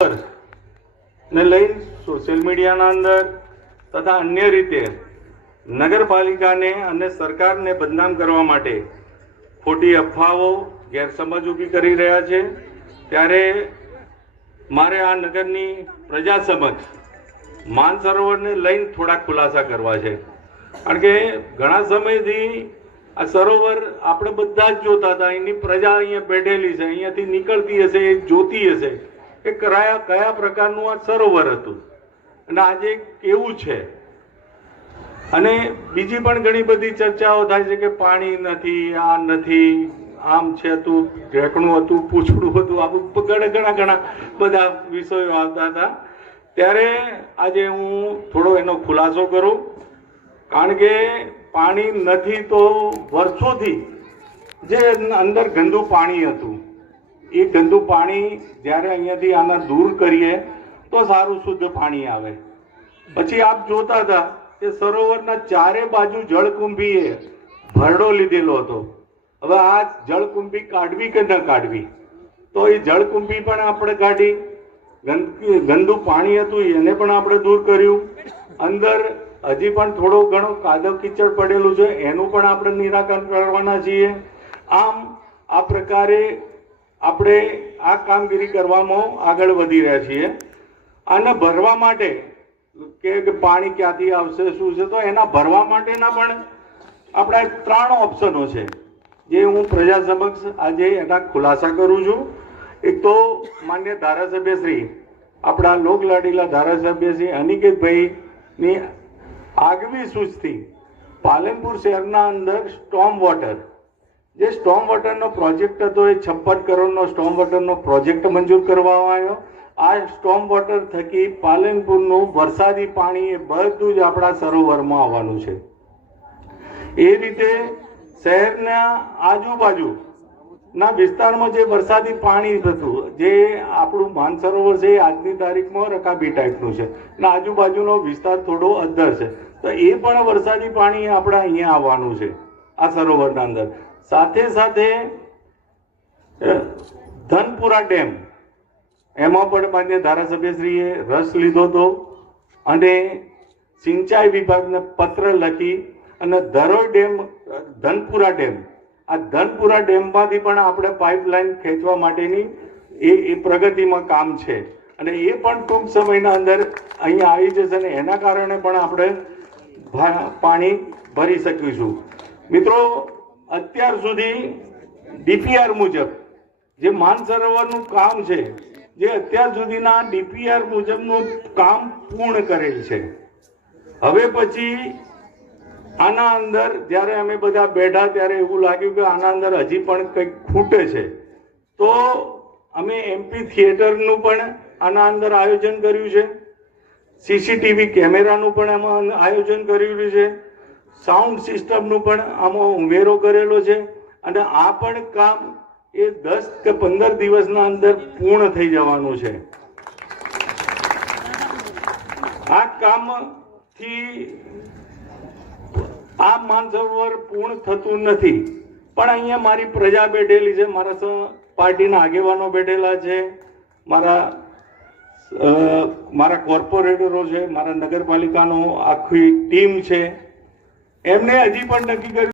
ને લઈને સોશિયલ મીડિયાના અંદર તથા અન્ય રીતે નગરપાલિકાને અને સરકારને બદનામ કરવા માટે ખોટી અફવાઓ ગેરસમજ ઊભી કરી રહ્યા છે, ત્યારે મારે આ નગરની પ્રજા સમક્ષ માનસરોવરને લઈને થોડા ખુલાસા કરવા છે. કારણ કે ઘણા સમયથી આ સરોવર આપણે બધા જ જોતા હતા, એની પ્રજા અહીંયા બેઠેલી છે, અહીંયાથી નીકળતી હશે, એ જોતી હશે કે કયા પ્રકારનું આ સરોવર હતું અને આજે કેવું છે. અને બીજી પણ ઘણી બધી ચર્ચાઓ થાય છે કે પાણી નથી, આ નથી, આમ છે, તું ઢેકણું હતું, પૂછડું હતું, આવું ઘણા બધા વિષયો આવતા હતા. ત્યારે આજે હું થોડો એનો ખુલાસો કરું. કારણ કે પાણી નથી તો વર્ષોથી જે અંદર ગંદુ પાણી હતું, એ ગંદુ પાણી જ્યારે અહીંયાથી આના દૂર કરીએ તો સારું શુદ્ધ પાણી આવે. પછી આપ જોતા હતા કે સરોવરના ચારે બાજુ જળકુંભીએ ભરડો લીધેલો હતો. હવે આ જળકુંભી કાઢવી કે ન કાઢવી, તો એ જળકુંભી પણ આપણે કાઢી, ગંદુ પાણી હતું એને પણ આપણે દૂર કર્યું. અંદર હજી પણ થોડો ઘણો કાદવ કીચડ પડેલું છે, એનું પણ આપણે નિરાકરણ કરવાના છીએ. આમ આ પ્રકારે આપણે આ કામગીરી કરવામાં આગળ વધી રહ્યા છીએ. આને ભરવા માટે કે પાણી ક્યાંથી આવશે, શું છે, તો એના ભરવા માટેના પણ આપણા 3 ઓપ્શનો છે, જે હું પ્રજા સમક્ષ આજે એના ખુલાસા કરું છું. એક તો માન્ય ધારાસભ્ય શ્રી, આપણા લોકલાડીલા ધારાસભ્ય શ્રી અનિકેતભાઈની આગવી સૂચથી પાલનપુર શહેરના અંદર સ્ટોમ વોટર, જે સ્ટોમ વોટરનો પ્રોજેક્ટ હતો, એ 56 કરોડનો સ્ટોમ વોટરનો પ્રોજેક્ટ મંજૂર કરવામાં આવ્યો. આ સ્ટોમ વોટર થકી પાલનપુરનું વરસાદી પાણી એ બધું જ આપણા સરોવરમાં આવવાનું છે. એ રીતે શહેરના આજુબાજુના વિસ્તારમાં જે વરસાદી પાણી થતું, જે આપણું માનસરોવર છે, એ આજની તારીખમાં રકાબી ટાઈપનું છે અને આજુબાજુનો વિસ્તાર થોડો અદ્ધર છે, તો એ પણ વરસાદી પાણી આપણે અહીંયા આવવાનું છે આ સરોવરના અંદર. સાથે સાથે ધનપુરા ડેમ, એમાં પણ માન્ય ધારાસભ્યશ્રીએ રસ લીધો હતો અને સિંચાઈ વિભાગને પત્ર લખી અને ધરોઈ ડેમ, ધનપુરા ડેમ, આ ધનપુરા ડેમમાંથી પણ આપણે પાઇપલાઇન ખેંચવા માટેની એ પ્રગતિમાં કામ છે અને એ પણ ટૂંક સમયના અંદર અહીંયા આવી જશે અને એના કારણે પણ આપણે પાણી ભરી શકીશું. મિત્રો, અત્યાર સુધી ડીપીઆર મુજબ જે માનસરોવરનું કામ છે, જે અત્યાર સુધીના ડીપીઆર મુજબનું કામ પૂર્ણ કરેલ છે. હવે પછી આના અંદર જ્યારે અમે બધા બેઠા ત્યારે એવું લાગ્યું કે આના અંદર હજી પણ કંઈક ખૂટે છે, તો અમે એમપી થિયેટરનું પણ આના અંદર આયોજન કર્યું છે, સીસીટીવી કેમેરાનું પણ આમાં આયોજન કર્યું છે, સાઉન્ડ સિસ્ટમનું પણ આમાં ઉમેરો કરેલો છે અને આ પણ કામ એ 10 કે 15 દિવસના અંદર પૂર્ણ થઈ જવાનું છે. આ કામથી આ માનસરોવર પૂર્ણ થતું નથી, પણ અહીંયા મારી પ્રજા બેઠેલી છે, મારા પાર્ટીના આગેવાનો બેઠેલા છે, મારા કોર્પોરેટરો છે, મારા નગરપાલિકાનો આખી ટીમ છે, એમને હજી પણ નક્કી કર્યું